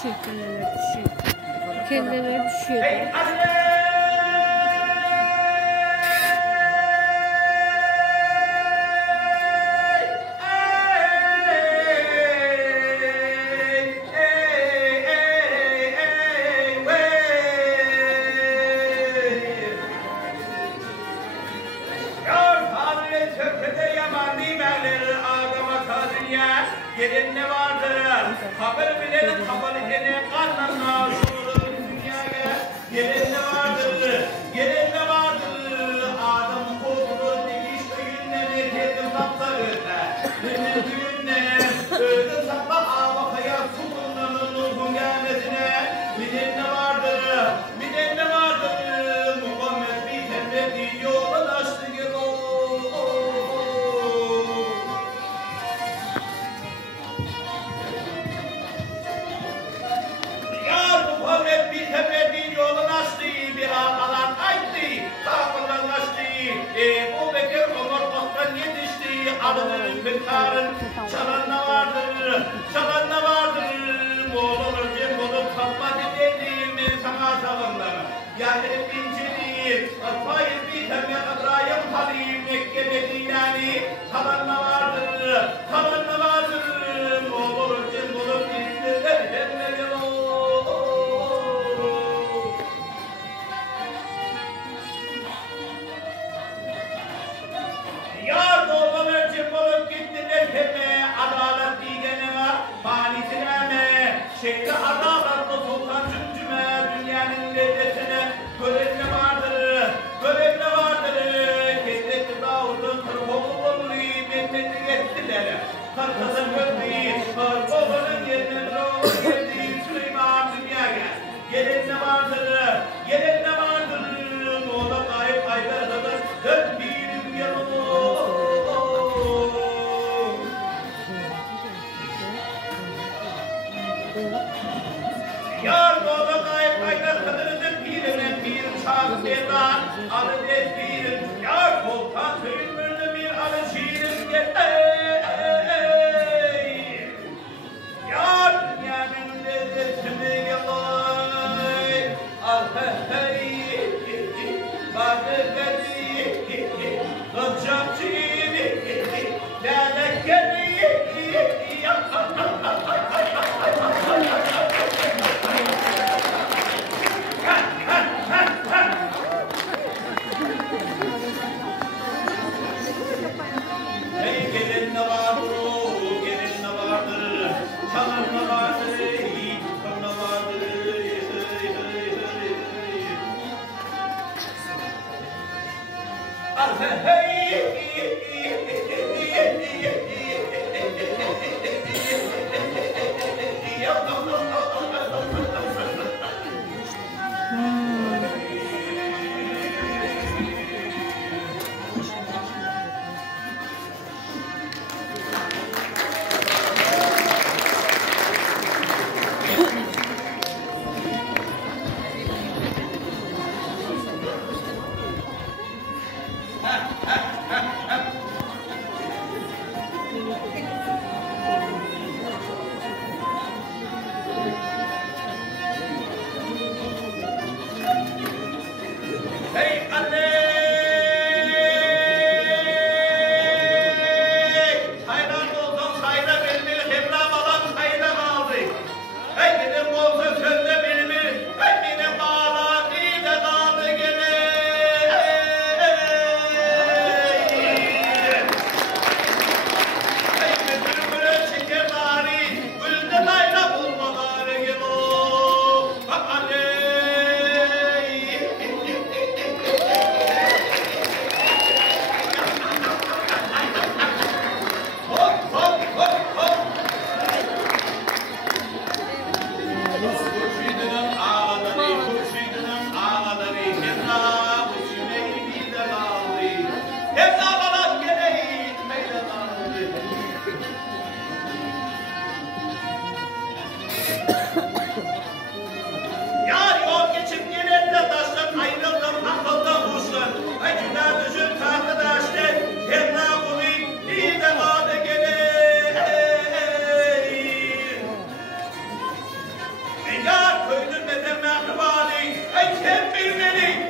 düşüyor, kelleler düşüyor. Gelin ne vardır? Haber bilenin haberine karnına şuurun dünyaya. Gelin ne vardır? Gelin ne vardır? Adam oğlu dikiş düğünleri kedim tatlarına. Benim düğünler öyle sabah avakaya sukunlanın uzun gelmesine. Bilin ne vardır? Bilin ne vardır? Muhammed bir tembeli yolun açtı gel adının kırkarın çalan ne vardır, çalan ne vardır? Moğolur cem olup kalma dediğim ben sana çalanlar. Yani bincili, atmayın bir temel adrayım halim Mekke Medine'ni. Çalan ne vardır, çalan ne vardır? Moğolur cem olup dinler hemle yar doğmalar cımbılıp gittiler heme adalet diyene var fanisine mi şeyde adaletli sultan cümcüme dünyanın lezzetine görev ne vardır görev ne vardır kendisi dağıldı kırkolu bolluğu Mehmet'i gettiler karkasın gördüğü kırkolunun yerine doğru geldiği Süleyman dünyaya gelin ne vardır gelin ne vardır Moğla kayıp aylardadır dört bir yar doğda kayıp aylar kadınızın birine bir çağ sevdan adı bir yar koltan söyülmürlü bir adı şiirin yar dünyanın lezzetini yalay al hey vardı beni Kıçapçıyı lelekeni hey gelin ne vardır gelin ne vardır çalan ne vardır tutan ne vardır hey ha ha ha köydürmeden mehribani. Ey kim bilmeli